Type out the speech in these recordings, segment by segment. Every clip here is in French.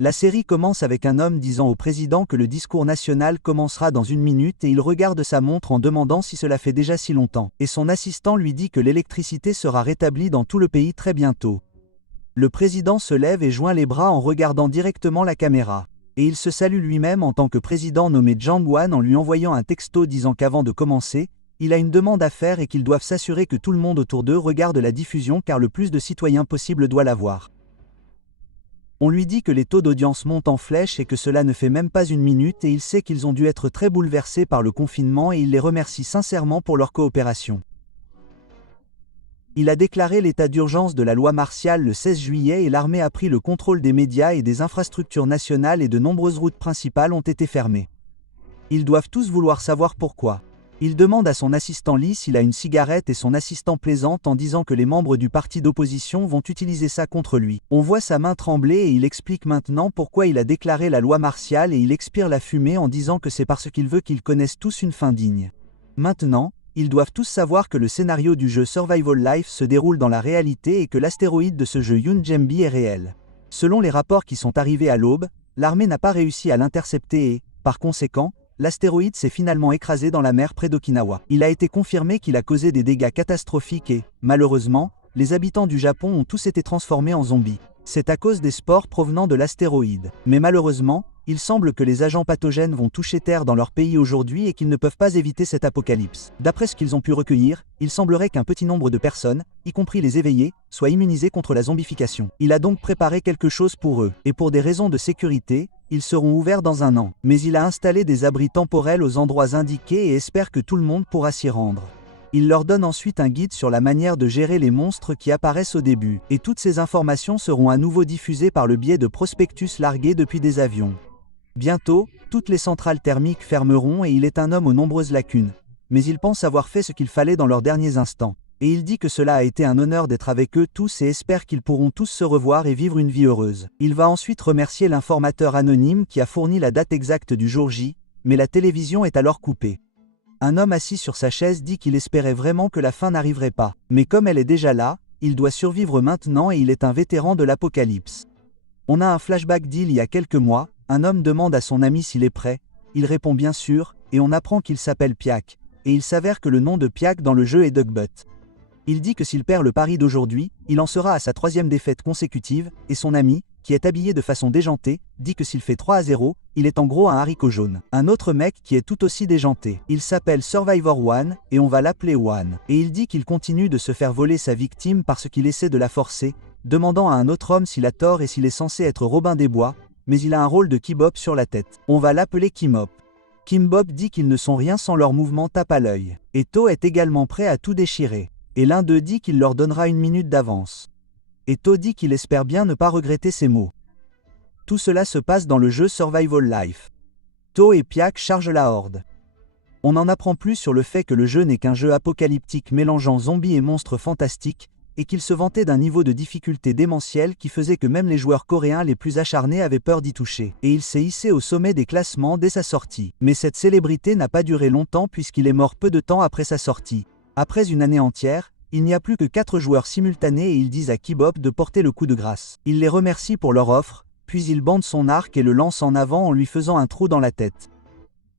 La série commence avec un homme disant au président que le discours national commencera dans 1 minute et il regarde sa montre en demandant si cela fait déjà si longtemps. Et son assistant lui dit que l'électricité sera rétablie dans tout le pays très bientôt. Le président se lève et joint les bras en regardant directement la caméra. Et il se salue lui-même en tant que président nommé Jang-wan en lui envoyant un texto disant qu'avant de commencer, il a une demande à faire et qu'ils doivent s'assurer que tout le monde autour d'eux regarde la diffusion car le plus de citoyens possible doit la voir. On lui dit que les taux d'audience montent en flèche et que cela ne fait même pas 1 minute et il sait qu'ils ont dû être très bouleversés par le confinement et il les remercie sincèrement pour leur coopération. Il a déclaré l'état d'urgence de la loi martiale le 16 juillet et l'armée a pris le contrôle des médias et des infrastructures nationales et de nombreuses routes principales ont été fermées. Ils doivent tous vouloir savoir pourquoi. Il demande à son assistant Lee s'il a une cigarette et son assistant plaisante en disant que les membres du parti d'opposition vont utiliser ça contre lui. On voit sa main trembler et il explique maintenant pourquoi il a déclaré la loi martiale et il expire la fumée en disant que c'est parce qu'il veut qu'ils connaissent tous une fin digne. Maintenant, ils doivent tous savoir que le scénario du jeu Survival Life se déroule dans la réalité et que l'astéroïde de ce jeu Yunjembi est réel. Selon les rapports qui sont arrivés à l'aube, l'armée n'a pas réussi à l'intercepter et, par conséquent, l'astéroïde s'est finalement écrasé dans la mer près d'Okinawa. Il a été confirmé qu'il a causé des dégâts catastrophiques et, malheureusement, les habitants du Japon ont tous été transformés en zombies. C'est à cause des spores provenant de l'astéroïde. Mais malheureusement, il semble que les agents pathogènes vont toucher Terre dans leur pays aujourd'hui et qu'ils ne peuvent pas éviter cet apocalypse. D'après ce qu'ils ont pu recueillir, il semblerait qu'un petit nombre de personnes, y compris les éveillés, soient immunisées contre la zombification. Il a donc préparé quelque chose pour eux, et pour des raisons de sécurité, ils seront ouverts dans 1 an. Mais il a installé des abris temporels aux endroits indiqués et espère que tout le monde pourra s'y rendre. Il leur donne ensuite un guide sur la manière de gérer les monstres qui apparaissent au début, et toutes ces informations seront à nouveau diffusées par le biais de prospectus largués depuis des avions. Bientôt, toutes les centrales thermiques fermeront et il est un homme aux nombreuses lacunes. Mais il pense avoir fait ce qu'il fallait dans leurs derniers instants. Et il dit que cela a été un honneur d'être avec eux tous et espère qu'ils pourront tous se revoir et vivre une vie heureuse. Il va ensuite remercier l'informateur anonyme qui a fourni la date exacte du jour J, mais la télévision est alors coupée. Un homme assis sur sa chaise dit qu'il espérait vraiment que la fin n'arriverait pas. Mais comme elle est déjà là, il doit survivre maintenant et il est un vétéran de l'apocalypse. On a un flashback d'il y a quelques mois, un homme demande à son ami s'il est prêt, il répond bien sûr, et on apprend qu'il s'appelle Piak, et il s'avère que le nom de Piak dans le jeu est Dugbutt. Il dit que s'il perd le pari d'aujourd'hui, il en sera à sa 3e défaite consécutive, et son ami, qui est habillé de façon déjantée, dit que s'il fait 3-0, il est en gros un haricot jaune. Un autre mec qui est tout aussi déjanté. Il s'appelle Survivor One, et on va l'appeler One. Et il dit qu'il continue de se faire voler sa victime parce qu'il essaie de la forcer, demandant à un autre homme s'il a tort et s'il est censé être Robin des Bois, mais il a un rôle de Kibop sur la tête. On va l'appeler Kimop. Kimbop dit qu'ils ne sont rien sans leur mouvement tape à l'œil. Et To est également prêt à tout déchirer. Et l'un d'eux dit qu'il leur donnera 1 minute d'avance. Et To dit qu'il espère bien ne pas regretter ses mots. Tout cela se passe dans le jeu Survival Life. To et Piak chargent la horde. On en apprend plus sur le fait que le jeu n'est qu'un jeu apocalyptique mélangeant zombies et monstres fantastiques, et qu'il se vantait d'un niveau de difficulté démentiel qui faisait que même les joueurs coréens les plus acharnés avaient peur d'y toucher. Et il s'est hissé au sommet des classements dès sa sortie. Mais cette célébrité n'a pas duré longtemps puisqu'il est mort peu de temps après sa sortie. Après 1 année entière, il n'y a plus que 4 joueurs simultanés et ils disent à Kibop de porter le coup de grâce. Il les remercie pour leur offre, puis il bande son arc et le lance en avant en lui faisant un trou dans la tête.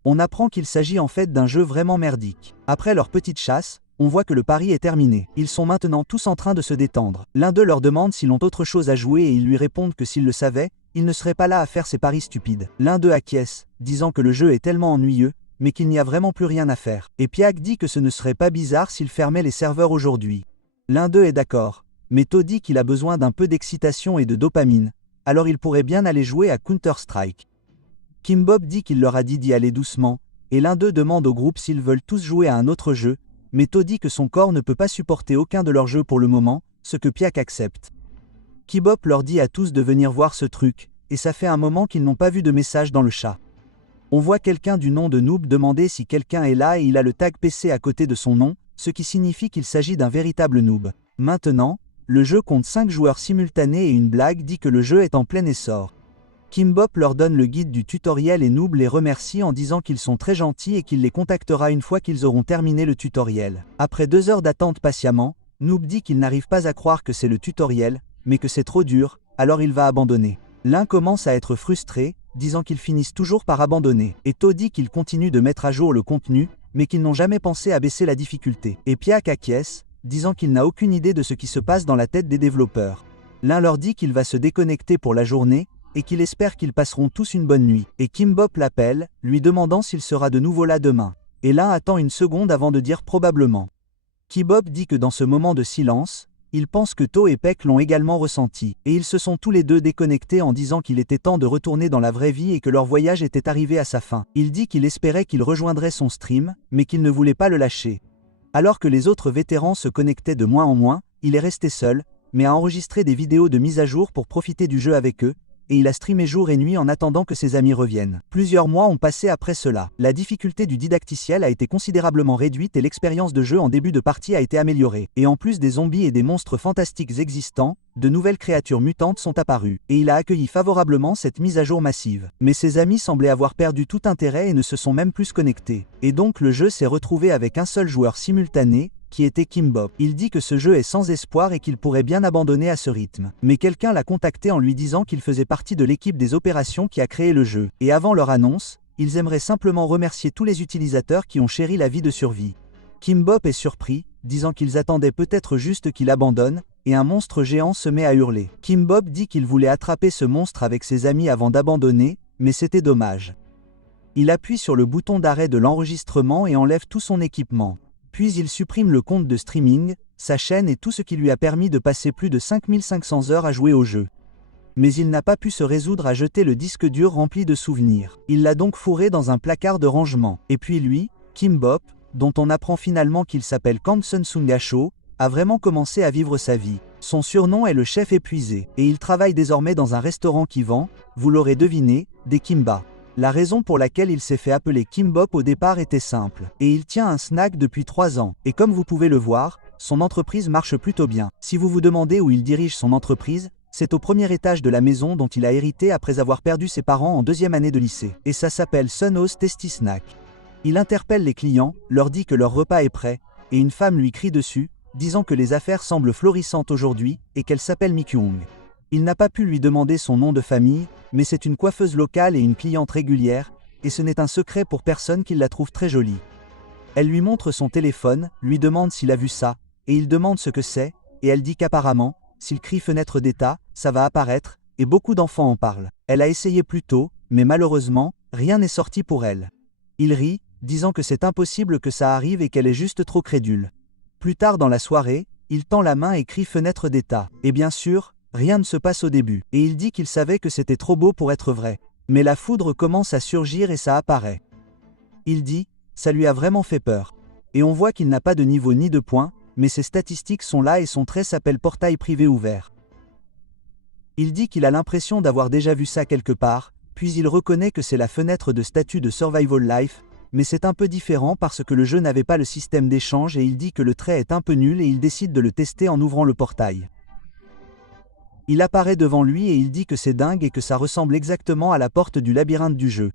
On apprend qu'il s'agit en fait d'un jeu vraiment merdique. Après leur petite chasse, on voit que le pari est terminé. Ils sont maintenant tous en train de se détendre. L'un d'eux leur demande s'ils ont autre chose à jouer et ils lui répondent que s'ils le savaient, ils ne seraient pas là à faire ces paris stupides. L'un d'eux acquiesce, disant que le jeu est tellement ennuyeux, mais qu'il n'y a vraiment plus rien à faire. Et Piak dit que ce ne serait pas bizarre s'il fermait les serveurs aujourd'hui. L'un d'eux est d'accord, mais To dit qu'il a besoin d'un peu d'excitation et de dopamine, alors il pourrait bien aller jouer à Counter-Strike. Kimbop dit qu'il leur a dit d'y aller doucement, et l'un d'eux demande au groupe s'ils veulent tous jouer à un autre jeu, mais To dit que son corps ne peut pas supporter aucun de leurs jeux pour le moment, ce que Piak accepte. Kibop leur dit à tous de venir voir ce truc, et ça fait un moment qu'ils n'ont pas vu de message dans le chat. On voit quelqu'un du nom de Noob demander si quelqu'un est là et il a le tag PC à côté de son nom, ce qui signifie qu'il s'agit d'un véritable noob. Maintenant, le jeu compte 5 joueurs simultanés et une blague dit que le jeu est en plein essor. Kimbop leur donne le guide du tutoriel et Noob les remercie en disant qu'ils sont très gentils et qu'il les contactera une fois qu'ils auront terminé le tutoriel. Après 2 heures d'attente patiemment, Noob dit qu'il n'arrive pas à croire que c'est le tutoriel, mais que c'est trop dur, alors il va abandonner. L'un commence à être frustré, disant qu'ils finissent toujours par abandonner. Et To dit qu'ils continuent de mettre à jour le contenu, mais qu'ils n'ont jamais pensé à baisser la difficulté. Et Piak acquiesce, disant qu'il n'a aucune idée de ce qui se passe dans la tête des développeurs. L'un leur dit qu'il va se déconnecter pour la journée, et qu'il espère qu'ils passeront tous une bonne nuit. Et Kimbop l'appelle, lui demandant s'il sera de nouveau là demain. Et l'un attend une seconde avant de dire probablement. Kimbop dit que dans ce moment de silence, il pense que To et Peck l'ont également ressenti, et ils se sont tous les deux déconnectés en disant qu'il était temps de retourner dans la vraie vie et que leur voyage était arrivé à sa fin. Il dit qu'il espérait qu'il rejoindrait son stream, mais qu'il ne voulait pas le lâcher. Alors que les autres vétérans se connectaient de moins en moins, il est resté seul, mais a enregistré des vidéos de mise à jour pour profiter du jeu avec eux, et il a streamé jour et nuit en attendant que ses amis reviennent. Plusieurs mois ont passé après cela. La difficulté du didacticiel a été considérablement réduite et l'expérience de jeu en début de partie a été améliorée. Et en plus des zombies et des monstres fantastiques existants, de nouvelles créatures mutantes sont apparues, et il a accueilli favorablement cette mise à jour massive. Mais ses amis semblaient avoir perdu tout intérêt et ne se sont même plus connectés. Et donc le jeu s'est retrouvé avec un seul joueur simultané, qui était Kimbop. Il dit que ce jeu est sans espoir et qu'il pourrait bien abandonner à ce rythme. Mais quelqu'un l'a contacté en lui disant qu'il faisait partie de l'équipe des opérations qui a créé le jeu. Et avant leur annonce, ils aimeraient simplement remercier tous les utilisateurs qui ont chéri la vie de survie. Kimbop est surpris, disant qu'ils attendaient peut-être juste qu'il abandonne, et un monstre géant se met à hurler. Kimbop dit qu'il voulait attraper ce monstre avec ses amis avant d'abandonner, mais c'était dommage. Il appuie sur le bouton d'arrêt de l'enregistrement et enlève tout son équipement. Puis il supprime le compte de streaming, sa chaîne et tout ce qui lui a permis de passer plus de 5500 heures à jouer au jeu. Mais il n'a pas pu se résoudre à jeter le disque dur rempli de souvenirs. Il l'a donc fourré dans un placard de rangement. Et puis lui, Kimbop, dont on apprend finalement qu'il s'appelle Kansun Sungasho, a vraiment commencé à vivre sa vie. Son surnom est le chef épuisé, et il travaille désormais dans un restaurant qui vend, vous l'aurez deviné, des kimbas. La raison pour laquelle il s'est fait appeler Kimbop au départ était simple, et il tient un snack depuis 3 ans, et comme vous pouvez le voir, son entreprise marche plutôt bien. Si vous vous demandez où il dirige son entreprise, c'est au premier étage de la maison dont il a hérité après avoir perdu ses parents en 2e année de lycée, et ça s'appelle Sunhouse Tasty Snack. Il interpelle les clients, leur dit que leur repas est prêt, et une femme lui crie dessus, disant que les affaires semblent florissantes aujourd'hui, et qu'elle s'appelle Mi-kyung. Il n'a pas pu lui demander son nom de famille, mais c'est une coiffeuse locale et une cliente régulière, et ce n'est un secret pour personne qu'il la trouve très jolie. Elle lui montre son téléphone, lui demande s'il a vu ça, et il demande ce que c'est, et elle dit qu'apparemment, s'il crie fenêtre d'état, ça va apparaître, et beaucoup d'enfants en parlent. Elle a essayé plus tôt, mais malheureusement, rien n'est sorti pour elle. Il rit, disant que c'est impossible que ça arrive et qu'elle est juste trop crédule. Plus tard dans la soirée, il tend la main et crie fenêtre d'état. Et bien sûr, rien ne se passe au début, et il dit qu'il savait que c'était trop beau pour être vrai. Mais la foudre commence à surgir et ça apparaît. Il dit, ça lui a vraiment fait peur. Et on voit qu'il n'a pas de niveau ni de points, mais ses statistiques sont là et son trait s'appelle portail privé ouvert. Il dit qu'il a l'impression d'avoir déjà vu ça quelque part, puis il reconnaît que c'est la fenêtre de statut de Survival Life, mais c'est un peu différent parce que le jeu n'avait pas le système d'échange et il dit que le trait est un peu nul et il décide de le tester en ouvrant le portail. Il apparaît devant lui et il dit que c'est dingue et que ça ressemble exactement à la porte du labyrinthe du jeu.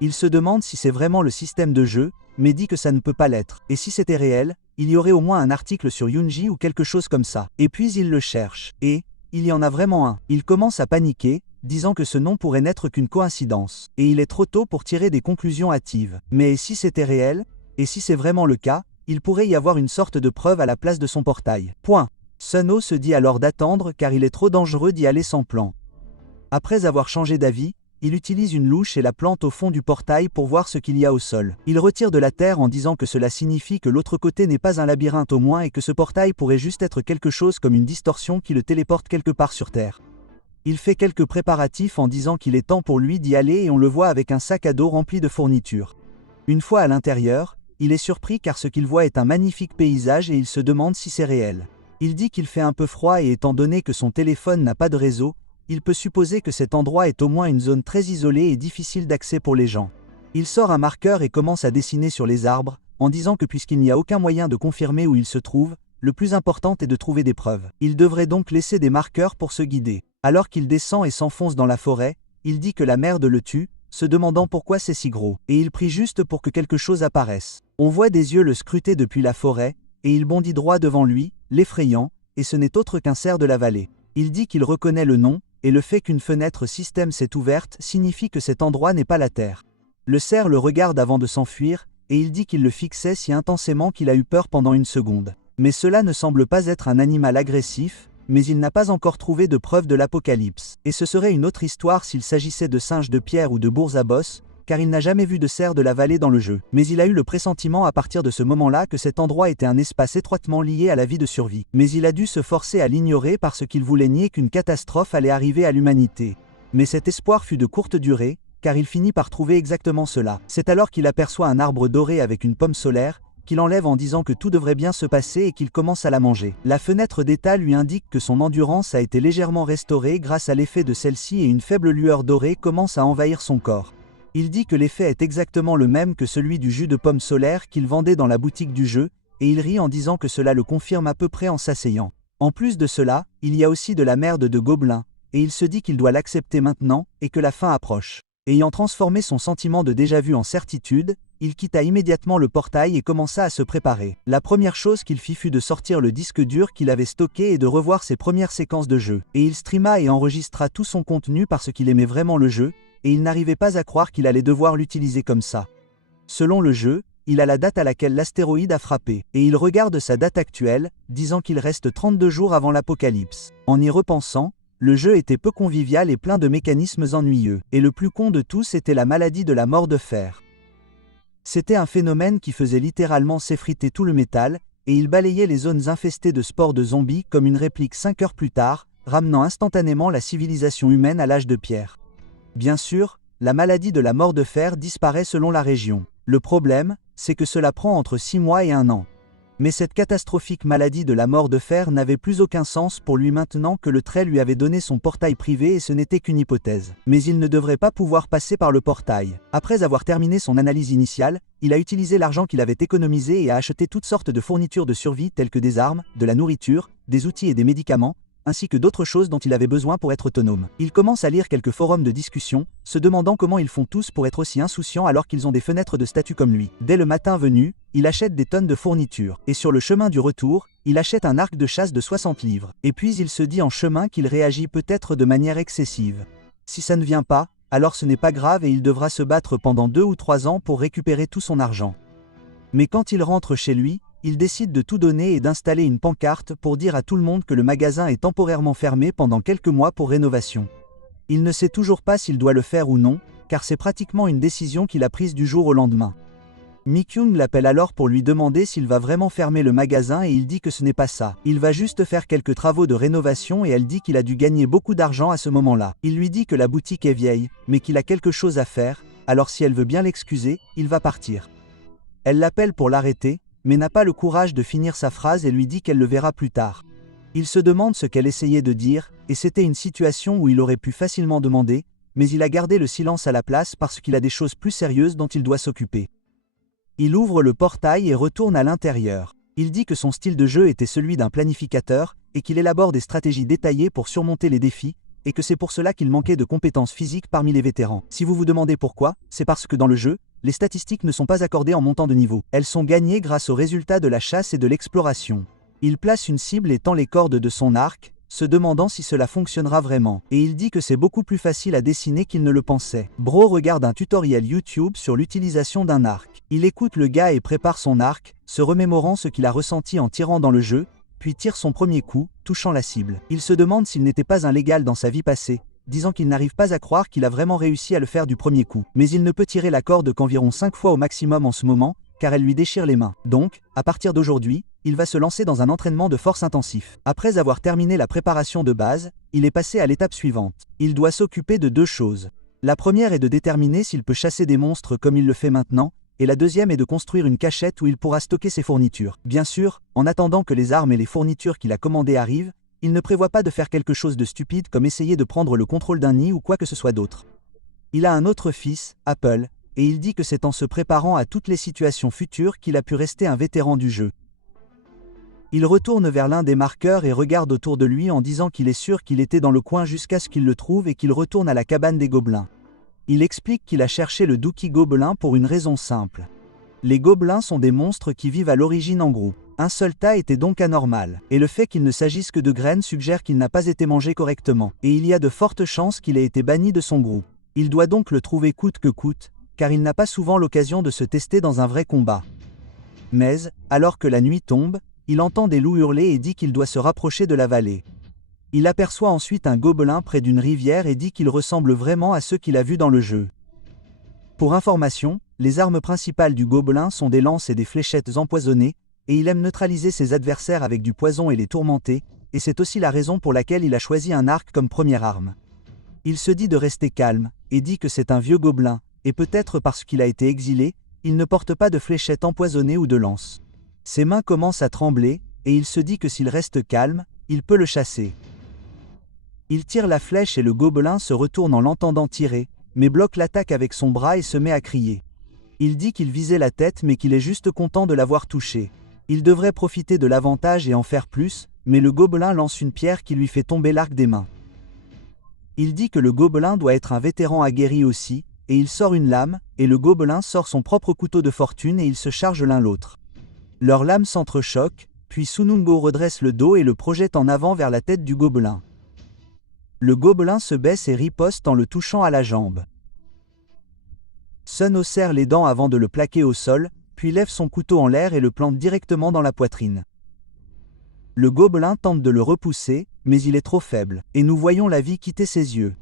Il se demande si c'est vraiment le système de jeu, mais dit que ça ne peut pas l'être. Et si c'était réel, il y aurait au moins un article sur Yunji ou quelque chose comme ça. Et puis il le cherche. Et, il y en a vraiment un. Il commence à paniquer, disant que ce nom pourrait n'être qu'une coïncidence. Et il est trop tôt pour tirer des conclusions hâtives. Mais si c'était réel, et si c'est vraiment le cas, il pourrait y avoir une sorte de preuve à la place de son portail. Point. Sunho se dit alors d'attendre car il est trop dangereux d'y aller sans plan. Après avoir changé d'avis, il utilise une louche et la plante au fond du portail pour voir ce qu'il y a au sol. Il retire de la terre en disant que cela signifie que l'autre côté n'est pas un labyrinthe au moins et que ce portail pourrait juste être quelque chose comme une distorsion qui le téléporte quelque part sur Terre. Il fait quelques préparatifs en disant qu'il est temps pour lui d'y aller et on le voit avec un sac à dos rempli de fournitures. Une fois à l'intérieur, il est surpris car ce qu'il voit est un magnifique paysage et il se demande si c'est réel. Il dit qu'il fait un peu froid et étant donné que son téléphone n'a pas de réseau, il peut supposer que cet endroit est au moins une zone très isolée et difficile d'accès pour les gens. Il sort un marqueur et commence à dessiner sur les arbres, en disant que puisqu'il n'y a aucun moyen de confirmer où il se trouve, le plus important est de trouver des preuves. Il devrait donc laisser des marqueurs pour se guider. Alors qu'il descend et s'enfonce dans la forêt, il dit que la merde le tue, se demandant pourquoi c'est si gros, et il prie juste pour que quelque chose apparaisse. On voit des yeux le scruter depuis la forêt, et il bondit droit devant lui, l'effrayant, et ce n'est autre qu'un cerf de la vallée. Il dit qu'il reconnaît le nom, et le fait qu'une fenêtre système s'est ouverte signifie que cet endroit n'est pas la Terre. Le cerf le regarde avant de s'enfuir, et il dit qu'il le fixait si intensément qu'il a eu peur pendant une seconde. Mais cela ne semble pas être un animal agressif, mais il n'a pas encore trouvé de preuve de l'apocalypse. Et ce serait une autre histoire s'il s'agissait de singes de pierre ou de bourses à bosse, car il n'a jamais vu de cerf de la vallée dans le jeu. Mais il a eu le pressentiment à partir de ce moment-là que cet endroit était un espace étroitement lié à la vie de survie. Mais il a dû se forcer à l'ignorer parce qu'il voulait nier qu'une catastrophe allait arriver à l'humanité. Mais cet espoir fut de courte durée, car il finit par trouver exactement cela. C'est alors qu'il aperçoit un arbre doré avec une pomme solaire, qu'il enlève en disant que tout devrait bien se passer et qu'il commence à la manger. La fenêtre d'état lui indique que son endurance a été légèrement restaurée grâce à l'effet de celle-ci et une faible lueur dorée commence à envahir son corps. Il dit que l'effet est exactement le même que celui du jus de pomme solaire qu'il vendait dans la boutique du jeu, et il rit en disant que cela le confirme à peu près en s'asseyant. En plus de cela, il y a aussi de la merde de gobelins, et il se dit qu'il doit l'accepter maintenant, et que la fin approche. Ayant transformé son sentiment de déjà-vu en certitude, il quitta immédiatement le portail et commença à se préparer. La première chose qu'il fit fut de sortir le disque dur qu'il avait stocké et de revoir ses premières séquences de jeu. Et il streama et enregistra tout son contenu parce qu'il aimait vraiment le jeu, et il n'arrivait pas à croire qu'il allait devoir l'utiliser comme ça. Selon le jeu, il a la date à laquelle l'astéroïde a frappé, et il regarde sa date actuelle, disant qu'il reste 32 jours avant l'apocalypse. En y repensant, le jeu était peu convivial et plein de mécanismes ennuyeux, et le plus con de tous était la maladie de la mort de fer. C'était un phénomène qui faisait littéralement s'effriter tout le métal, et il balayait les zones infestées de spores de zombies comme une réplique 5 heures plus tard, ramenant instantanément la civilisation humaine à l'âge de pierre. Bien sûr, la maladie de la mort de fer disparaît selon la région. Le problème, c'est que cela prend entre 6 mois et 1 an. Mais cette catastrophique maladie de la mort de fer n'avait plus aucun sens pour lui maintenant que le trait lui avait donné son portail privé et ce n'était qu'une hypothèse. Mais il ne devrait pas pouvoir passer par le portail. Après avoir terminé son analyse initiale, il a utilisé l'argent qu'il avait économisé et a acheté toutes sortes de fournitures de survie telles que des armes, de la nourriture, des outils et des médicaments, ainsi que d'autres choses dont il avait besoin pour être autonome. Il commence à lire quelques forums de discussion, se demandant comment ils font tous pour être aussi insouciants alors qu'ils ont des fenêtres de statut comme lui. Dès le matin venu, il achète des tonnes de fournitures, et sur le chemin du retour, il achète un arc de chasse de 60 livres. Et puis il se dit en chemin qu'il réagit peut-être de manière excessive. Si ça ne vient pas, alors ce n'est pas grave et il devra se battre pendant 2 ou 3 ans pour récupérer tout son argent. Mais quand il rentre chez lui, il décide de tout donner et d'installer une pancarte pour dire à tout le monde que le magasin est temporairement fermé pendant quelques mois pour rénovation. Il ne sait toujours pas s'il doit le faire ou non, car c'est pratiquement une décision qu'il a prise du jour au lendemain. Mi-kyung l'appelle alors pour lui demander s'il va vraiment fermer le magasin et il dit que ce n'est pas ça. Il va juste faire quelques travaux de rénovation et elle dit qu'il a dû gagner beaucoup d'argent à ce moment-là. Il lui dit que la boutique est vieille, mais qu'il a quelque chose à faire, alors si elle veut bien l'excuser, il va partir. Elle l'appelle pour l'arrêter, mais n'a pas le courage de finir sa phrase et lui dit qu'elle le verra plus tard. Il se demande ce qu'elle essayait de dire, et c'était une situation où il aurait pu facilement demander, mais il a gardé le silence à la place parce qu'il a des choses plus sérieuses dont il doit s'occuper. Il ouvre le portail et retourne à l'intérieur. Il dit que son style de jeu était celui d'un planificateur, et qu'il élabore des stratégies détaillées pour surmonter les défis, et que c'est pour cela qu'il manquait de compétences physiques parmi les vétérans. Si vous vous demandez pourquoi, c'est parce que dans le jeu, les statistiques ne sont pas accordées en montant de niveau. Elles sont gagnées grâce aux résultats de la chasse et de l'exploration. Il place une cible et tend les cordes de son arc, se demandant si cela fonctionnera vraiment. Et il dit que c'est beaucoup plus facile à dessiner qu'il ne le pensait. Bro regarde un tutoriel YouTube sur l'utilisation d'un arc. Il écoute le gars et prépare son arc, se remémorant ce qu'il a ressenti en tirant dans le jeu, puis tire son premier coup, touchant la cible. Il se demande s'il n'était pas un légal dans sa vie passée, disant qu'il n'arrive pas à croire qu'il a vraiment réussi à le faire du premier coup. Mais il ne peut tirer la corde qu'environ 5 fois au maximum en ce moment, car elle lui déchire les mains. Donc, à partir d'aujourd'hui, il va se lancer dans un entraînement de force intensif. Après avoir terminé la préparation de base, il est passé à l'étape suivante. Il doit s'occuper de 2 choses. La première est de déterminer s'il peut chasser des monstres comme il le fait maintenant, et la deuxième est de construire une cachette où il pourra stocker ses fournitures. Bien sûr, en attendant que les armes et les fournitures qu'il a commandées arrivent, il ne prévoit pas de faire quelque chose de stupide comme essayer de prendre le contrôle d'un nid ou quoi que ce soit d'autre. Il a un autre fils, Apple, et il dit que c'est en se préparant à toutes les situations futures qu'il a pu rester un vétéran du jeu. Il retourne vers l'un des marqueurs et regarde autour de lui en disant qu'il est sûr qu'il était dans le coin jusqu'à ce qu'il le trouve et qu'il retourne à la cabane des gobelins. Il explique qu'il a cherché le Dookie gobelin pour une raison simple. Les gobelins sont des monstres qui vivent à l'origine en groupe. Un seul tas était donc anormal, et le fait qu'il ne s'agisse que de graines suggère qu'il n'a pas été mangé correctement, et il y a de fortes chances qu'il ait été banni de son groupe. Il doit donc le trouver coûte que coûte, car il n'a pas souvent l'occasion de se tester dans un vrai combat. Mais, alors que la nuit tombe, il entend des loups hurler et dit qu'il doit se rapprocher de la vallée. Il aperçoit ensuite un gobelin près d'une rivière et dit qu'il ressemble vraiment à ceux qu'il a vus dans le jeu. Pour information, les armes principales du gobelin sont des lances et des fléchettes empoisonnées, et il aime neutraliser ses adversaires avec du poison et les tourmenter, et c'est aussi la raison pour laquelle il a choisi un arc comme première arme. Il se dit de rester calme, et dit que c'est un vieux gobelin, et peut-être parce qu'il a été exilé, il ne porte pas de fléchettes empoisonnées ou de lances. Ses mains commencent à trembler, et il se dit que s'il reste calme, il peut le chasser. Il tire la flèche et le gobelin se retourne en l'entendant tirer, mais bloque l'attaque avec son bras et se met à crier. Il dit qu'il visait la tête mais qu'il est juste content de l'avoir touché. Il devrait profiter de l'avantage et en faire plus, mais le gobelin lance une pierre qui lui fait tomber l'arc des mains. Il dit que le gobelin doit être un vétéran aguerri aussi, et il sort une lame, et le gobelin sort son propre couteau de fortune et ils se chargent l'un l'autre. Leurs lames s'entrechoquent, puis Sunungo redresse le dos et le projette en avant vers la tête du gobelin. Le gobelin se baisse et riposte en le touchant à la jambe. Suno serre les dents avant de le plaquer au sol, puis lève son couteau en l'air et le plante directement dans la poitrine. Le gobelin tente de le repousser, mais il est trop faible, et nous voyons la vie quitter ses yeux.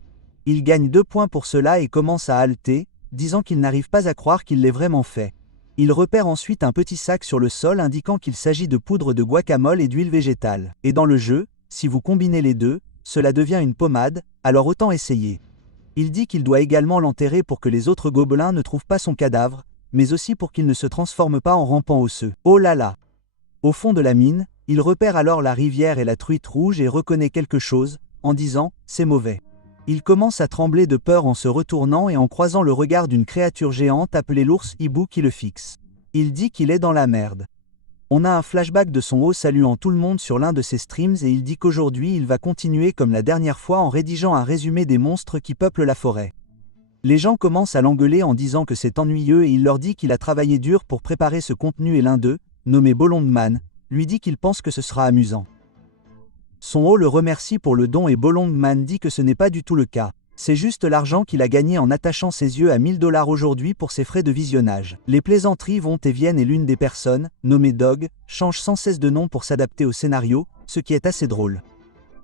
Il gagne 2 points pour cela et commence à halter, disant qu'il n'arrive pas à croire qu'il l'ait vraiment fait. Il repère ensuite un petit sac sur le sol indiquant qu'il s'agit de poudre de guacamole et d'huile végétale. Et dans le jeu, si vous combinez les deux, cela devient une pommade, alors autant essayer. Il dit qu'il doit également l'enterrer pour que les autres gobelins ne trouvent pas son cadavre, mais aussi pour qu'il ne se transforme pas en rampant osseux. Oh là là! Au fond de la mine, il repère alors la rivière et la truite rouge et reconnaît quelque chose, en disant « c'est mauvais ». Il commence à trembler de peur en se retournant et en croisant le regard d'une créature géante appelée l'ours hibou qui le fixe. Il dit qu'il est dans la merde. On a un flashback de son haut saluant tout le monde sur l'un de ses streams et il dit qu'aujourd'hui il va continuer comme la dernière fois en rédigeant un résumé des monstres qui peuplent la forêt. Les gens commencent à l'engueuler en disant que c'est ennuyeux et il leur dit qu'il a travaillé dur pour préparer ce contenu et l'un d'eux, nommé Bolongman, lui dit qu'il pense que ce sera amusant. Son haut le remercie pour le don et Bolongman dit que ce n'est pas du tout le cas. C'est juste l'argent qu'il a gagné en attachant ses yeux à 1000 $ aujourd'hui pour ses frais de visionnage. Les plaisanteries vont et viennent et l'une des personnes, nommée Dog, change sans cesse de nom pour s'adapter au scénario, ce qui est assez drôle.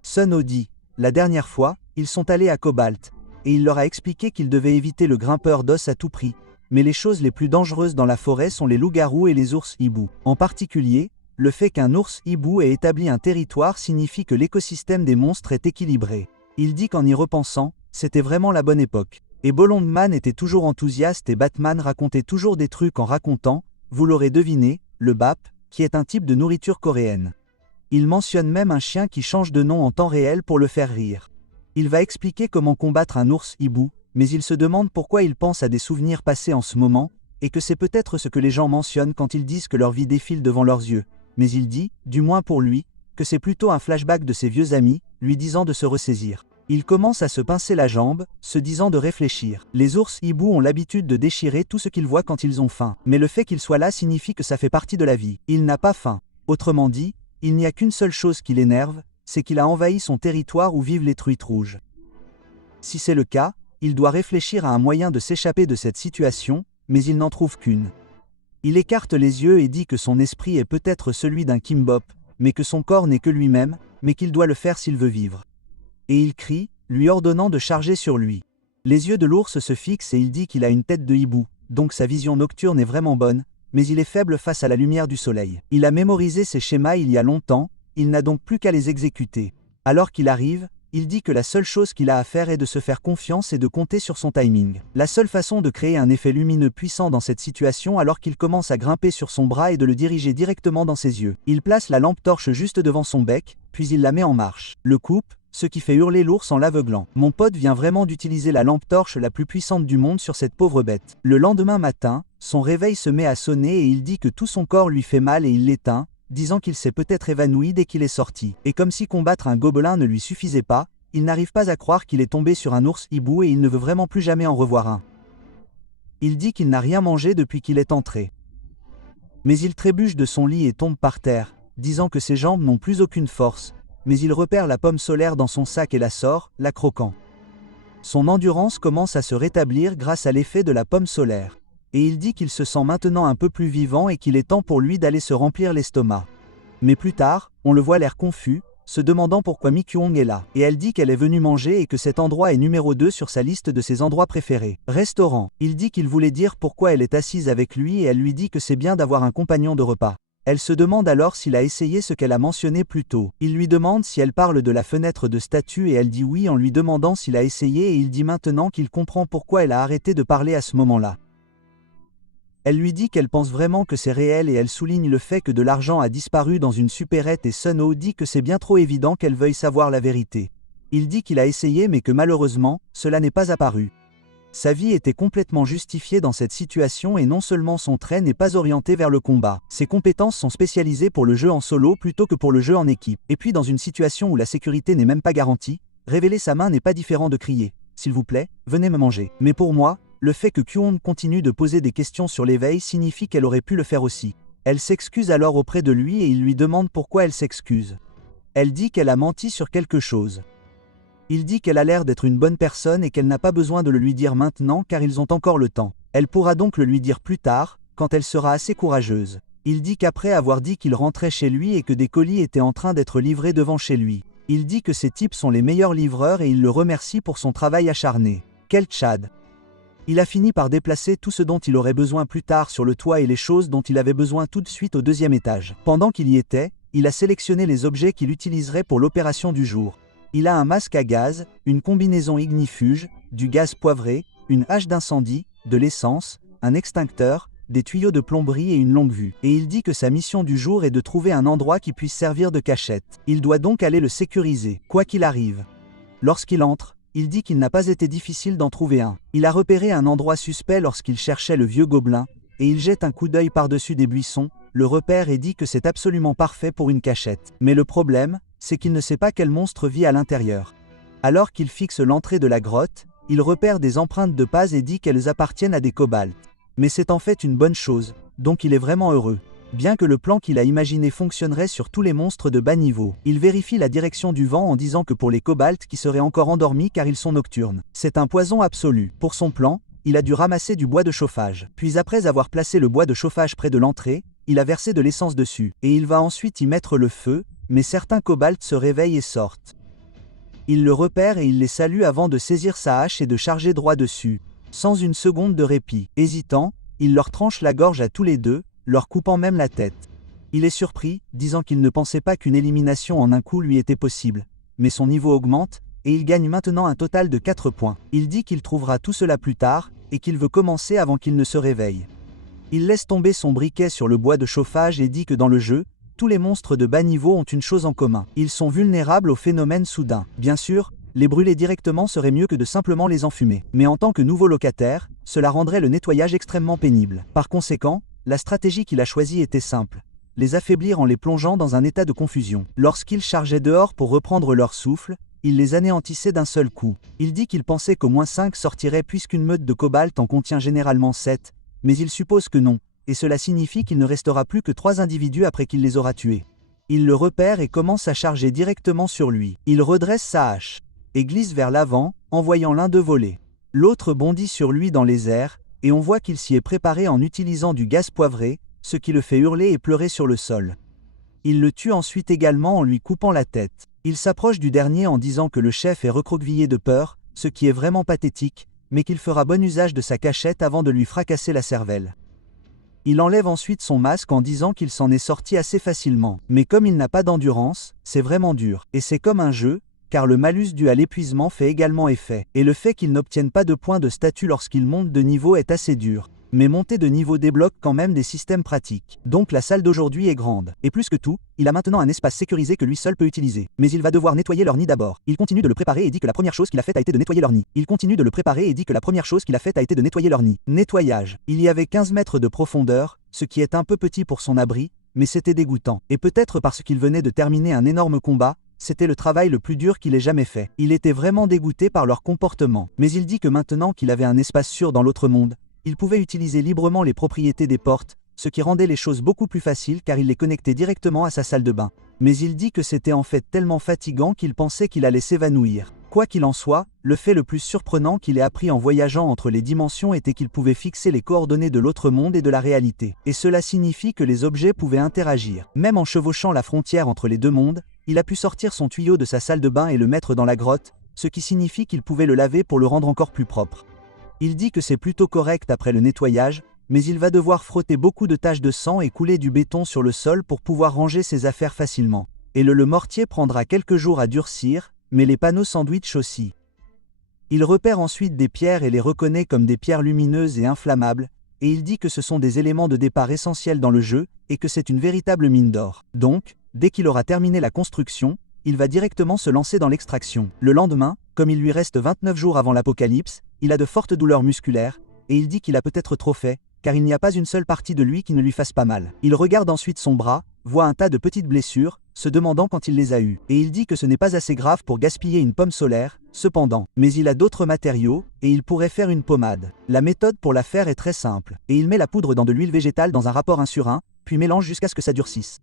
Suno dit, la dernière fois, ils sont allés à Cobalt, et il leur a expliqué qu'ils devaient éviter le grimpeur d'os à tout prix, mais les choses les plus dangereuses dans la forêt sont les loups-garous et les ours hibous. En particulier, le fait qu'un ours hibou ait établi un territoire signifie que l'écosystème des monstres est équilibré. Il dit qu'en y repensant, c'était vraiment la bonne époque. Et Bolongman était toujours enthousiaste et Batman racontait toujours des trucs en racontant, vous l'aurez deviné, le bap, qui est un type de nourriture coréenne. Il mentionne même un chien qui change de nom en temps réel pour le faire rire. Il va expliquer comment combattre un ours hibou, mais il se demande pourquoi il pense à des souvenirs passés en ce moment, et que c'est peut-être ce que les gens mentionnent quand ils disent que leur vie défile devant leurs yeux. Mais il dit, du moins pour lui, que c'est plutôt un flashback de ses vieux amis, lui disant de se ressaisir. Il commence à se pincer la jambe, se disant de réfléchir. Les ours hibous ont l'habitude de déchirer tout ce qu'ils voient quand ils ont faim, mais le fait qu'ils soient là signifie que ça fait partie de la vie. Il n'a pas faim. Autrement dit, il n'y a qu'une seule chose qui l'énerve, c'est qu'il a envahi son territoire où vivent les truites rouges. Si c'est le cas, il doit réfléchir à un moyen de s'échapper de cette situation, mais il n'en trouve qu'une. Il écarte les yeux et dit que son esprit est peut-être celui d'un Kimbop, mais que son corps n'est que lui-même, mais qu'il doit le faire s'il veut vivre. Et il crie, lui ordonnant de charger sur lui. Les yeux de l'ours se fixent et il dit qu'il a une tête de hibou, donc sa vision nocturne est vraiment bonne, mais il est faible face à la lumière du soleil. Il a mémorisé ces schémas il y a longtemps, il n'a donc plus qu'à les exécuter. Alors qu'il arrive, il dit que la seule chose qu'il a à faire est de se faire confiance et de compter sur son timing. La seule façon de créer un effet lumineux puissant dans cette situation alors qu'il commence à grimper sur son bras est de le diriger directement dans ses yeux. Il place la lampe torche juste devant son bec, puis il la met en marche. Le coupe, ce qui fait hurler l'ours en l'aveuglant. Mon pote vient vraiment d'utiliser la lampe torche la plus puissante du monde sur cette pauvre bête. Le lendemain matin, son réveil se met à sonner et il dit que tout son corps lui fait mal et il l'éteint, disant qu'il s'est peut-être évanoui dès qu'il est sorti. Et comme si combattre un gobelin ne lui suffisait pas, il n'arrive pas à croire qu'il est tombé sur un ours hibou et il ne veut vraiment plus jamais en revoir un. Il dit qu'il n'a rien mangé depuis qu'il est entré. Mais il trébuche de son lit et tombe par terre, disant que ses jambes n'ont plus aucune force, mais il repère la pomme solaire dans son sac et la sort, la croquant. Son endurance commence à se rétablir grâce à l'effet de la pomme solaire. Et il dit qu'il se sent maintenant un peu plus vivant et qu'il est temps pour lui d'aller se remplir l'estomac. Mais plus tard, on le voit l'air confus, se demandant pourquoi Mi-kyung est là. Et elle dit qu'elle est venue manger et que cet endroit est numéro 2 sur sa liste de ses endroits préférés. Restaurant. Il dit qu'il voulait dire pourquoi elle est assise avec lui et elle lui dit que c'est bien d'avoir un compagnon de repas. Elle se demande alors s'il a essayé ce qu'elle a mentionné plus tôt. Il lui demande si elle parle de la fenêtre de statue et elle dit oui en lui demandant s'il a essayé et il dit maintenant qu'il comprend pourquoi elle a arrêté de parler à ce moment-là. Elle lui dit qu'elle pense vraiment que c'est réel et elle souligne le fait que de l'argent a disparu dans une supérette et Sun-ho dit que c'est bien trop évident qu'elle veuille savoir la vérité. Il dit qu'il a essayé mais que malheureusement, cela n'est pas apparu. Sa vie était complètement justifiée dans cette situation et non seulement son trait n'est pas orienté vers le combat. Ses compétences sont spécialisées pour le jeu en solo plutôt que pour le jeu en équipe. Et puis dans une situation où la sécurité n'est même pas garantie, révéler sa main n'est pas différent de crier « S'il vous plaît, venez me manger ». Mais pour moi, le fait que Kyung continue de poser des questions sur l'éveil signifie qu'elle aurait pu le faire aussi. Elle s'excuse alors auprès de lui et il lui demande pourquoi elle s'excuse. Elle dit qu'elle a menti sur quelque chose. Il dit qu'elle a l'air d'être une bonne personne et qu'elle n'a pas besoin de le lui dire maintenant car ils ont encore le temps. Elle pourra donc le lui dire plus tard, quand elle sera assez courageuse. Il dit qu'après avoir dit qu'il rentrait chez lui et que des colis étaient en train d'être livrés devant chez lui. Il dit que ces types sont les meilleurs livreurs et il le remercie pour son travail acharné. Quel tchad! Il a fini par déplacer tout ce dont il aurait besoin plus tard sur le toit et les choses dont il avait besoin tout de suite au 2e étage. Pendant qu'il y était, il a sélectionné les objets qu'il utiliserait pour l'opération du jour. Il a un masque à gaz, une combinaison ignifuge, du gaz poivré, une hache d'incendie, de l'essence, un extincteur, des tuyaux de plomberie et une longue vue. Et il dit que sa mission du jour est de trouver un endroit qui puisse servir de cachette. Il doit donc aller le sécuriser, quoi qu'il arrive. Lorsqu'il entre, il dit qu'il n'a pas été difficile d'en trouver un. Il a repéré un endroit suspect lorsqu'il cherchait le vieux gobelin, et il jette un coup d'œil par-dessus des buissons, le repère et dit que c'est absolument parfait pour une cachette. Mais le problème, c'est qu'il ne sait pas quel monstre vit à l'intérieur. Alors qu'il fixe l'entrée de la grotte, il repère des empreintes de pas et dit qu'elles appartiennent à des kobolds. Mais c'est en fait une bonne chose, donc il est vraiment heureux. Bien que le plan qu'il a imaginé fonctionnerait sur tous les monstres de bas niveau, il vérifie la direction du vent en disant que pour les kobolds qui seraient encore endormis car ils sont nocturnes. C'est un poison absolu. Pour son plan, il a dû ramasser du bois de chauffage. Puis après avoir placé le bois de chauffage près de l'entrée, il a versé de l'essence dessus. Et il va ensuite y mettre le feu, mais certains kobolds se réveillent et sortent. Il le repère et il les salue avant de saisir sa hache et de charger droit dessus. Sans une seconde de répit. Hésitant, il leur tranche la gorge à tous les deux, leur coupant même la tête. Il est surpris, disant qu'il ne pensait pas qu'une élimination en un coup lui était possible. Mais son niveau augmente, et il gagne maintenant un total de 4 points. Il dit qu'il trouvera tout cela plus tard, et qu'il veut commencer avant qu'il ne se réveille. Il laisse tomber son briquet sur le bois de chauffage et dit que dans le jeu, tous les monstres de bas niveau ont une chose en commun. Ils sont vulnérables aux phénomènes soudains. Bien sûr, les brûler directement serait mieux que de simplement les enfumer. Mais en tant que nouveau locataire, cela rendrait le nettoyage extrêmement pénible. Par conséquent, la stratégie qu'il a choisie était simple. Les affaiblir en les plongeant dans un état de confusion. Lorsqu'ils chargeaient dehors pour reprendre leur souffle, il les anéantissait d'un seul coup. Il dit qu'il pensait qu'au moins 5 sortiraient puisqu'une meute de kobolds en contient généralement 7, mais il suppose que non, et cela signifie qu'il ne restera plus que 3 individus après qu'il les aura tués. Il le repère et commence à charger directement sur lui. Il redresse sa hache, et glisse vers l'avant, envoyant l'un d'eux voler. L'autre bondit sur lui dans les airs, et on voit qu'il s'y est préparé en utilisant du gaz poivré, ce qui le fait hurler et pleurer sur le sol. Il le tue ensuite également en lui coupant la tête. Il s'approche du dernier en disant que le chef est recroquevillé de peur, ce qui est vraiment pathétique, mais qu'il fera bon usage de sa cachette avant de lui fracasser la cervelle. Il enlève ensuite son masque en disant qu'il s'en est sorti assez facilement. Mais comme il n'a pas d'endurance, c'est vraiment dur. Et c'est comme un jeu, car le malus dû à l'épuisement fait également effet. Et le fait qu'il n'obtienne pas de points de statut lorsqu'il monte de niveau est assez dur. Mais monter de niveau débloque quand même des systèmes pratiques. Donc la salle d'aujourd'hui est grande. Et plus que tout, il a maintenant un espace sécurisé que lui seul peut utiliser. Mais il va devoir nettoyer leur nid d'abord. Il continue de le préparer et dit que la première chose qu'il a faite a été de nettoyer leur nid. Il continue de le préparer et dit que la première chose qu'il a faite a été de nettoyer leur nid. Nettoyage. Il y avait 15 mètres de profondeur, ce qui est un peu petit pour son abri, mais c'était dégoûtant. Et peut-être parce qu'il venait de terminer un énorme combat, c'était le travail le plus dur qu'il ait jamais fait. Il était vraiment dégoûté par leur comportement. Mais il dit que maintenant qu'il avait un espace sûr dans l'autre monde, il pouvait utiliser librement les propriétés des portes, ce qui rendait les choses beaucoup plus faciles car il les connectait directement à sa salle de bain. Mais il dit que c'était en fait tellement fatigant qu'il pensait qu'il allait s'évanouir. Quoi qu'il en soit, le fait le plus surprenant qu'il ait appris en voyageant entre les dimensions était qu'il pouvait fixer les coordonnées de l'autre monde et de la réalité. Et cela signifie que les objets pouvaient interagir. Même en chevauchant la frontière entre les deux mondes, il a pu sortir son tuyau de sa salle de bain et le mettre dans la grotte, ce qui signifie qu'il pouvait le laver pour le rendre encore plus propre. Il dit que c'est plutôt correct après le nettoyage, mais il va devoir frotter beaucoup de taches de sang et couler du béton sur le sol pour pouvoir ranger ses affaires facilement. Et le mortier prendra quelques jours à durcir, mais les panneaux sandwich aussi. Il repère ensuite des pierres et les reconnaît comme des pierres lumineuses et inflammables, et il dit que ce sont des éléments de départ essentiels dans le jeu, et que c'est une véritable mine d'or. Donc, dès qu'il aura terminé la construction, il va directement se lancer dans l'extraction. Le lendemain, comme il lui reste 29 jours avant l'apocalypse, il a de fortes douleurs musculaires, et il dit qu'il a peut-être trop fait, car il n'y a pas une seule partie de lui qui ne lui fasse pas mal. Il regarde ensuite son bras, voit un tas de petites blessures, se demandant quand il les a eues, et il dit que ce n'est pas assez grave pour gaspiller une pomme solaire, cependant, mais il a d'autres matériaux, et il pourrait faire une pommade. La méthode pour la faire est très simple, et il met la poudre dans de l'huile végétale dans un rapport 1:1, puis mélange jusqu'à ce que ça durcisse.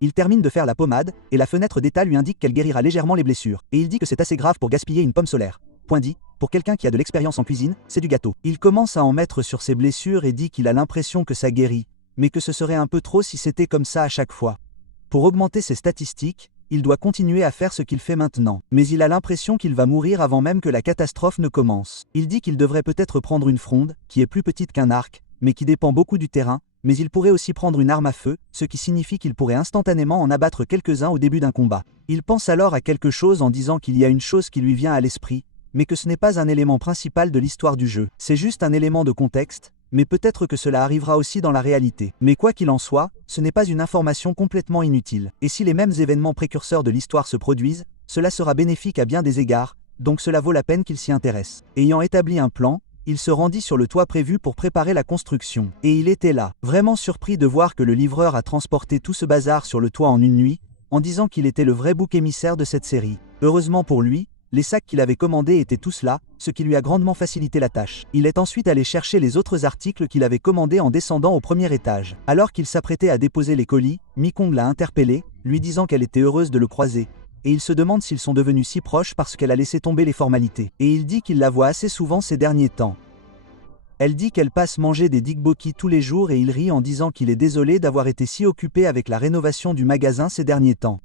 Il termine de faire la pommade, et la fenêtre d'état lui indique qu'elle guérira légèrement les blessures, et il dit que c'est assez grave pour gaspiller une pomme solaire. Point dit, pour quelqu'un qui a de l'expérience en cuisine, c'est du gâteau. Il commence à en mettre sur ses blessures et dit qu'il a l'impression que ça guérit, mais que ce serait un peu trop si c'était comme ça à chaque fois. Pour augmenter ses statistiques, il doit continuer à faire ce qu'il fait maintenant, mais il a l'impression qu'il va mourir avant même que la catastrophe ne commence. Il dit qu'il devrait peut-être prendre une fronde, qui est plus petite qu'un arc, mais qui dépend beaucoup du terrain, mais il pourrait aussi prendre une arme à feu, ce qui signifie qu'il pourrait instantanément en abattre quelques-uns au début d'un combat. Il pense alors à quelque chose en disant qu'il y a une chose qui lui vient à l'esprit, mais que ce n'est pas un élément principal de l'histoire du jeu. C'est juste un élément de contexte, mais peut-être que cela arrivera aussi dans la réalité. Mais quoi qu'il en soit, ce n'est pas une information complètement inutile. Et si les mêmes événements précurseurs de l'histoire se produisent, cela sera bénéfique à bien des égards, donc cela vaut la peine qu'il s'y intéresse. Ayant établi un plan, il se rendit sur le toit prévu pour préparer la construction. Et il était là, vraiment surpris de voir que le livreur a transporté tout ce bazar sur le toit en une nuit, en disant qu'il était le vrai bouc émissaire de cette série. Heureusement pour lui, les sacs qu'il avait commandés étaient tous là, ce qui lui a grandement facilité la tâche. Il est ensuite allé chercher les autres articles qu'il avait commandés en descendant au premier étage. Alors qu'il s'apprêtait à déposer les colis, Mikong l'a interpellé, lui disant qu'elle était heureuse de le croiser. Et il se demande s'ils sont devenus si proches parce qu'elle a laissé tomber les formalités. Et il dit qu'il la voit assez souvent ces derniers temps. Elle dit qu'elle passe manger des tteokbokki tous les jours et il rit en disant qu'il est désolé d'avoir été si occupé avec la rénovation du magasin ces derniers temps.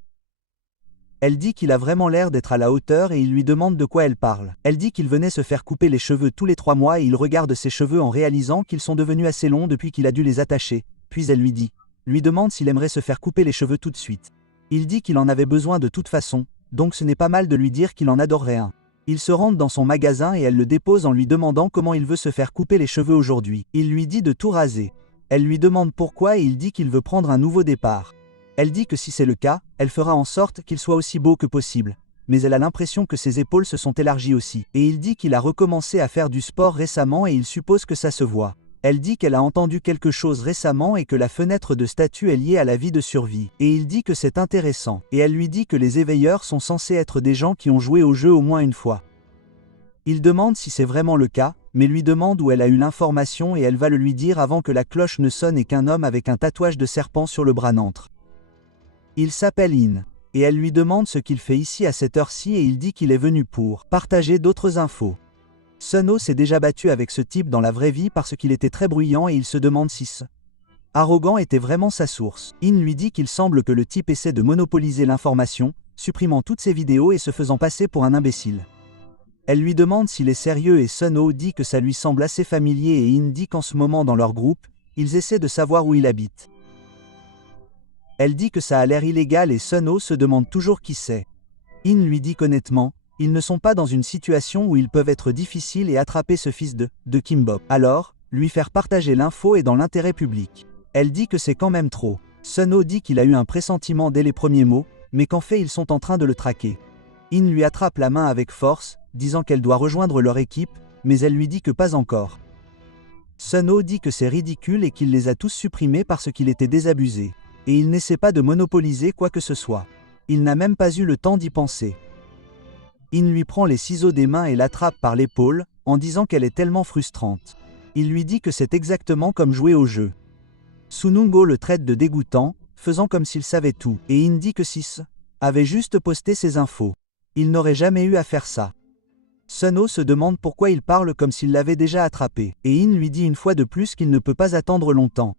Elle dit qu'il a vraiment l'air d'être à la hauteur et il lui demande de quoi elle parle. Elle dit qu'il venait se faire couper les cheveux tous les 3 mois et il regarde ses cheveux en réalisant qu'ils sont devenus assez longs depuis qu'il a dû les attacher. Puis elle lui demande s'il aimerait se faire couper les cheveux tout de suite. Il dit qu'il en avait besoin de toute façon, donc ce n'est pas mal de lui dire qu'il en adorerait un. Ils se rendent dans son magasin et elle le dépose en lui demandant comment il veut se faire couper les cheveux aujourd'hui. Il lui dit de tout raser. Elle lui demande pourquoi et il dit qu'il veut prendre un nouveau départ. Elle dit que si c'est le cas, elle fera en sorte qu'il soit aussi beau que possible. Mais elle a l'impression que ses épaules se sont élargies aussi. Et il dit qu'il a recommencé à faire du sport récemment et il suppose que ça se voit. Elle dit qu'elle a entendu quelque chose récemment et que la fenêtre de statut est liée à la vie de survie. Et il dit que c'est intéressant. Et elle lui dit que les éveilleurs sont censés être des gens qui ont joué au jeu au moins une fois. Il demande si c'est vraiment le cas, mais lui demande où elle a eu l'information et elle va le lui dire avant que la cloche ne sonne et qu'un homme avec un tatouage de serpent sur le bras n'entre. Il s'appelle In, et elle lui demande ce qu'il fait ici à cette heure-ci et il dit qu'il est venu pour partager d'autres infos. Sunno s'est déjà battu avec ce type dans la vraie vie parce qu'il était très bruyant et il se demande si ce arrogant était vraiment sa source. In lui dit qu'il semble que le type essaie de monopoliser l'information, supprimant toutes ses vidéos et se faisant passer pour un imbécile. Elle lui demande s'il est sérieux et Sunno dit que ça lui semble assez familier et In dit qu'en ce moment dans leur groupe, ils essaient de savoir où il habite. Elle dit que ça a l'air illégal et Sunno se demande toujours qui c'est. In lui dit qu'honnêtement, ils ne sont pas dans une situation où ils peuvent être difficiles et attraper ce fils de Kim Bop. Alors, lui faire partager l'info est dans l'intérêt public. Elle dit que c'est quand même trop. Sunno dit qu'il a eu un pressentiment dès les premiers mots, mais qu'en fait ils sont en train de le traquer. In lui attrape la main avec force, disant qu'elle doit rejoindre leur équipe, mais elle lui dit que pas encore. Sunno dit que c'est ridicule et qu'il les a tous supprimés parce qu'il était désabusé. Et il n'essaie pas de monopoliser quoi que ce soit. Il n'a même pas eu le temps d'y penser. In lui prend les ciseaux des mains et l'attrape par l'épaule, en disant qu'elle est tellement frustrante. Il lui dit que c'est exactement comme jouer au jeu. Sunungo le traite de dégoûtant, faisant comme s'il savait tout, et In dit que Sis avait juste posté ces infos. Il n'aurait jamais eu à faire ça. Sunho se demande pourquoi il parle comme s'il l'avait déjà attrapé, et In lui dit une fois de plus qu'il ne peut pas attendre longtemps.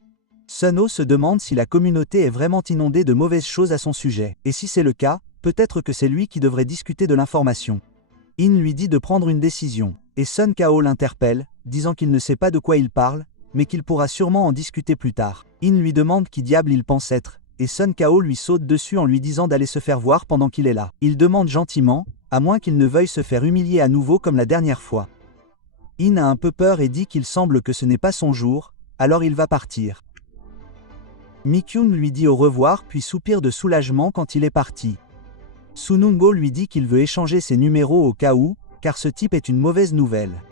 Sunho se demande si la communauté est vraiment inondée de mauvaises choses à son sujet, et si c'est le cas, peut-être que c'est lui qui devrait discuter de l'information. In lui dit de prendre une décision, et Sun Kao l'interpelle, disant qu'il ne sait pas de quoi il parle, mais qu'il pourra sûrement en discuter plus tard. In lui demande qui diable il pense être, et Sun Kao lui saute dessus en lui disant d'aller se faire voir pendant qu'il est là. Il demande gentiment, à moins qu'il ne veuille se faire humilier à nouveau comme la dernière fois. In a un peu peur et dit qu'il semble que ce n'est pas son jour, alors il va partir. Mikyun lui dit au revoir puis soupire de soulagement quand il est parti. Sunungo lui dit qu'il veut échanger ses numéros au cas où, car ce type est une mauvaise nouvelle.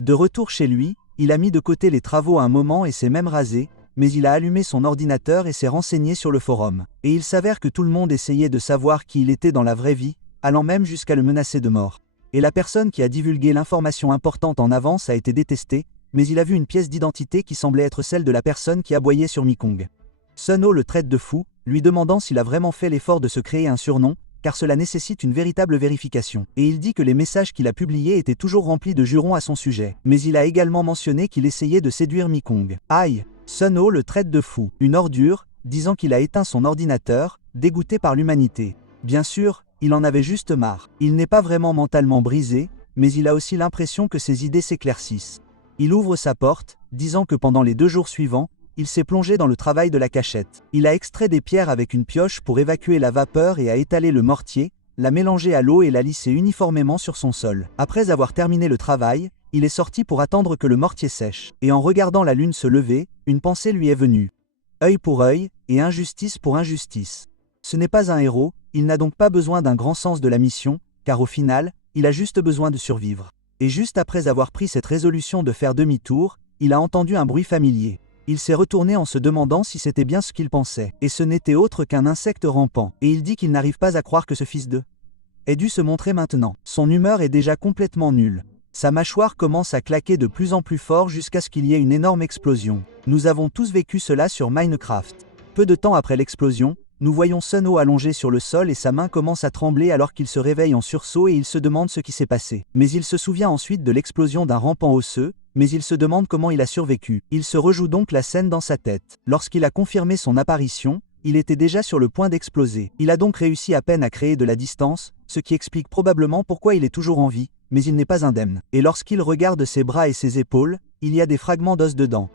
De retour chez lui, il a mis de côté les travaux un moment et s'est même rasé, mais il a allumé son ordinateur et s'est renseigné sur le forum. Et il s'avère que tout le monde essayait de savoir qui il était dans la vraie vie, allant même jusqu'à le menacer de mort. Et la personne qui a divulgué l'information importante en avance a été détestée, mais il a vu une pièce d'identité qui semblait être celle de la personne qui aboyait sur Mikong. Sunho le traite de fou, lui demandant s'il a vraiment fait l'effort de se créer un surnom, car cela nécessite une véritable vérification. Et il dit que les messages qu'il a publiés étaient toujours remplis de jurons à son sujet. Mais il a également mentionné qu'il essayait de séduire Mikong. Aïe! Sunho le traite de fou, une ordure, disant qu'il a éteint son ordinateur, dégoûté par l'humanité. Bien sûr, il en avait juste marre. Il n'est pas vraiment mentalement brisé, mais il a aussi l'impression que ses idées s'éclaircissent. Il ouvre sa porte, disant que pendant les 2 jours suivants, il s'est plongé dans le travail de la cachette. Il a extrait des pierres avec une pioche pour évacuer la vapeur et a étalé le mortier, l'a mélangé à l'eau et l'a lissé uniformément sur son sol. Après avoir terminé le travail, il est sorti pour attendre que le mortier sèche. Et en regardant la lune se lever, une pensée lui est venue. Œil pour œil, et injustice pour injustice. Ce n'est pas un héros, il n'a donc pas besoin d'un grand sens de la mission, car au final, il a juste besoin de survivre. Et juste après avoir pris cette résolution de faire demi-tour, il a entendu un bruit familier. Il s'est retourné en se demandant si c'était bien ce qu'il pensait. Et ce n'était autre qu'un insecte rampant. Et il dit qu'il n'arrive pas à croire que ce fils de ait dû se montrer maintenant. Son humeur est déjà complètement nulle. Sa mâchoire commence à claquer de plus en plus fort jusqu'à ce qu'il y ait une énorme explosion. Nous avons tous vécu cela sur Minecraft. Peu de temps après l'explosion, nous voyons Sunho allongé sur le sol et sa main commence à trembler alors qu'il se réveille en sursaut et il se demande ce qui s'est passé. Mais il se souvient ensuite de l'explosion d'un rampant osseux, mais il se demande comment il a survécu. Il se rejoue donc la scène dans sa tête. Lorsqu'il a confirmé son apparition, il était déjà sur le point d'exploser. Il a donc réussi à peine à créer de la distance, ce qui explique probablement pourquoi il est toujours en vie, mais il n'est pas indemne. Et lorsqu'il regarde ses bras et ses épaules, il y a des fragments d'os dedans.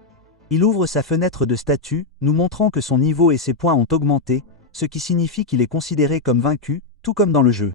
Il ouvre sa fenêtre de statut, nous montrant que son niveau et ses points ont augmenté, ce qui signifie qu'il est considéré comme vaincu, tout comme dans le jeu.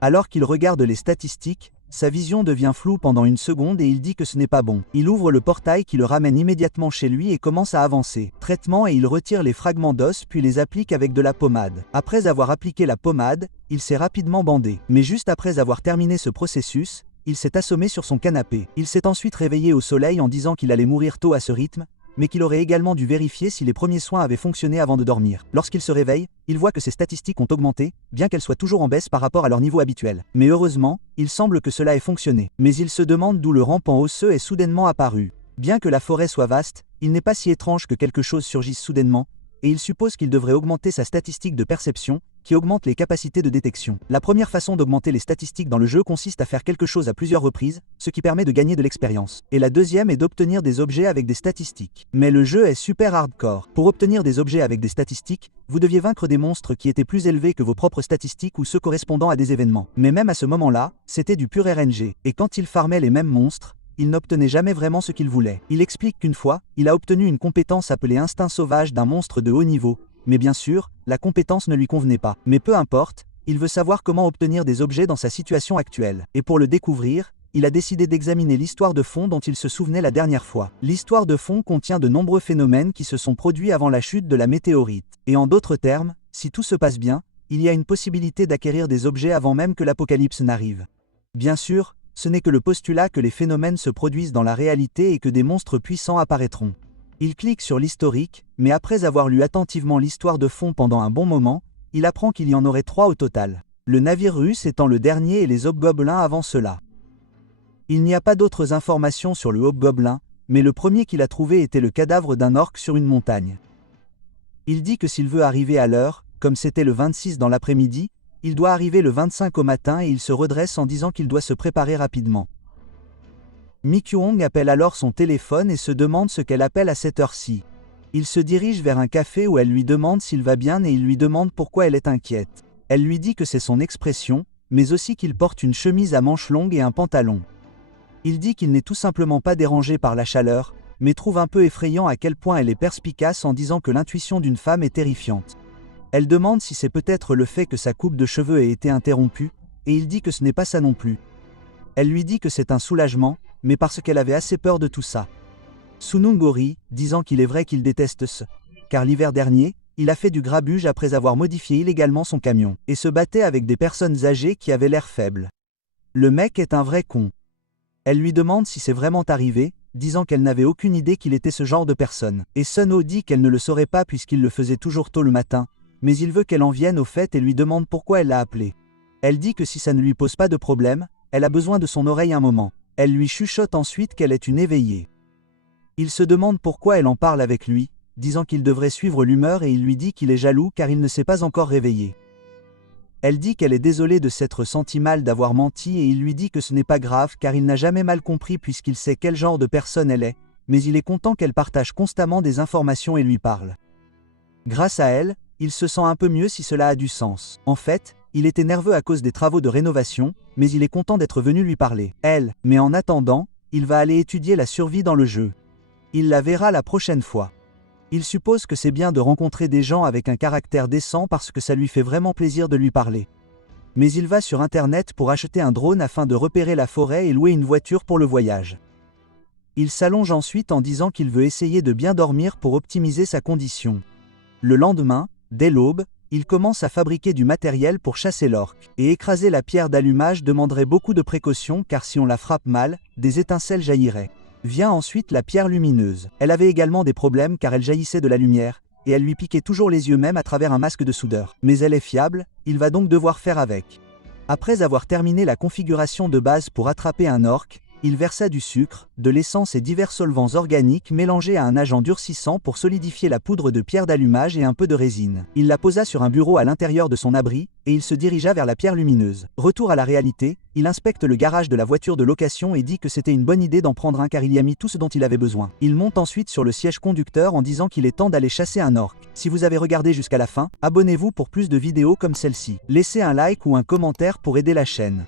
Alors qu'il regarde les statistiques, sa vision devient floue pendant une seconde et il dit que ce n'est pas bon. Il ouvre le portail qui le ramène immédiatement chez lui et commence à avancer. Traitement et il retire les fragments d'os puis les applique avec de la pommade. Après avoir appliqué la pommade, il s'est rapidement bandé. Mais juste après avoir terminé ce processus, il s'est assommé sur son canapé. Il s'est ensuite réveillé au soleil en disant qu'il allait mourir tôt à ce rythme, mais qu'il aurait également dû vérifier si les premiers soins avaient fonctionné avant de dormir. Lorsqu'il se réveille, il voit que ses statistiques ont augmenté, bien qu'elles soient toujours en baisse par rapport à leur niveau habituel. Mais heureusement, il semble que cela ait fonctionné. Mais il se demande d'où le rampant osseux est soudainement apparu. Bien que la forêt soit vaste, il n'est pas si étrange que quelque chose surgisse soudainement, et il suppose qu'il devrait augmenter sa statistique de perception, qui augmente les capacités de détection. La première façon d'augmenter les statistiques dans le jeu consiste à faire quelque chose à plusieurs reprises, ce qui permet de gagner de l'expérience. Et la deuxième est d'obtenir des objets avec des statistiques. Mais le jeu est super hardcore. Pour obtenir des objets avec des statistiques, vous deviez vaincre des monstres qui étaient plus élevés que vos propres statistiques ou ceux correspondant à des événements. Mais même à ce moment-là, c'était du pur RNG. Et quand il farmait les mêmes monstres, il n'obtenait jamais vraiment ce qu'il voulait. Il explique qu'une fois, il a obtenu une compétence appelée Instinct Sauvage d'un monstre de haut niveau, mais bien sûr, la compétence ne lui convenait pas. Mais peu importe, il veut savoir comment obtenir des objets dans sa situation actuelle. Et pour le découvrir, il a décidé d'examiner l'histoire de fond dont il se souvenait la dernière fois. L'histoire de fond contient de nombreux phénomènes qui se sont produits avant la chute de la météorite. Et en d'autres termes, si tout se passe bien, il y a une possibilité d'acquérir des objets avant même que l'apocalypse n'arrive. Bien sûr, ce n'est que le postulat que les phénomènes se produisent dans la réalité et que des monstres puissants apparaîtront. Il clique sur l'historique, mais après avoir lu attentivement l'histoire de fond pendant un bon moment, il apprend qu'il y en aurait 3 au total. Le navire russe étant le dernier et les hobgoblins avant cela. Il n'y a pas d'autres informations sur le hobgoblin, mais le premier qu'il a trouvé était le cadavre d'un orque sur une montagne. Il dit que s'il veut arriver à l'heure, comme c'était le 26 dans l'après-midi, il doit arriver le 25 au matin et il se redresse en disant qu'il doit se préparer rapidement. Mi Kyung appelle alors son téléphone et se demande ce qu'elle appelle à cette heure-ci. Il se dirige vers un café où elle lui demande s'il va bien et il lui demande pourquoi elle est inquiète. Elle lui dit que c'est son expression, mais aussi qu'il porte une chemise à manches longues et un pantalon. Il dit qu'il n'est tout simplement pas dérangé par la chaleur, mais trouve un peu effrayant à quel point elle est perspicace en disant que l'intuition d'une femme est terrifiante. Elle demande si c'est peut-être le fait que sa coupe de cheveux ait été interrompue, et il dit que ce n'est pas ça non plus. Elle lui dit que c'est un soulagement, mais parce qu'elle avait assez peur de tout ça. Sunungori, disant qu'il est vrai qu'il déteste ce, car l'hiver dernier, il a fait du grabuge après avoir modifié illégalement son camion, et se battait avec des personnes âgées qui avaient l'air faibles. Le mec est un vrai con. Elle lui demande si c'est vraiment arrivé, disant qu'elle n'avait aucune idée qu'il était ce genre de personne. Et Sun-ho dit qu'elle ne le saurait pas puisqu'il le faisait toujours tôt le matin, mais il veut qu'elle en vienne au fait et lui demande pourquoi elle l'a appelé. Elle dit que si ça ne lui pose pas de problème, elle a besoin de son oreille un moment. Elle lui chuchote ensuite qu'elle est une éveillée. Il se demande pourquoi elle en parle avec lui, disant qu'il devrait suivre l'humeur et il lui dit qu'il est jaloux car il ne s'est pas encore réveillé. Elle dit qu'elle est désolée de s'être sentie mal d'avoir menti et il lui dit que ce n'est pas grave car il n'a jamais mal compris puisqu'il sait quel genre de personne elle est, mais il est content qu'elle partage constamment des informations et lui parle. Grâce à elle, il se sent un peu mieux si cela a du sens. En fait, il était nerveux à cause des travaux de rénovation, mais il est content d'être venu lui parler. Elle, mais en attendant, il va aller étudier la survie dans le jeu. Il la verra la prochaine fois. Il suppose que c'est bien de rencontrer des gens avec un caractère décent parce que ça lui fait vraiment plaisir de lui parler. Mais il va sur internet pour acheter un drone afin de repérer la forêt et louer une voiture pour le voyage. Il s'allonge ensuite en disant qu'il veut essayer de bien dormir pour optimiser sa condition. Le lendemain, dès l'aube, il commence à fabriquer du matériel pour chasser l'orque. Et écraser la pierre d'allumage demanderait beaucoup de précautions car si on la frappe mal, des étincelles jailliraient. Vient ensuite la pierre lumineuse. Elle avait également des problèmes car elle jaillissait de la lumière, et elle lui piquait toujours les yeux même à travers un masque de soudeur. Mais elle est fiable, il va donc devoir faire avec. Après avoir terminé la configuration de base pour attraper un orque, il versa du sucre, de l'essence et divers solvants organiques mélangés à un agent durcissant pour solidifier la poudre de pierre d'allumage et un peu de résine. Il la posa sur un bureau à l'intérieur de son abri, et il se dirigea vers la pierre lumineuse. Retour à la réalité, il inspecte le garage de la voiture de location et dit que c'était une bonne idée d'en prendre un car il y a mis tout ce dont il avait besoin. Il monte ensuite sur le siège conducteur en disant qu'il est temps d'aller chasser un orque. Si vous avez regardé jusqu'à la fin, abonnez-vous pour plus de vidéos comme celle-ci. Laissez un like ou un commentaire pour aider la chaîne.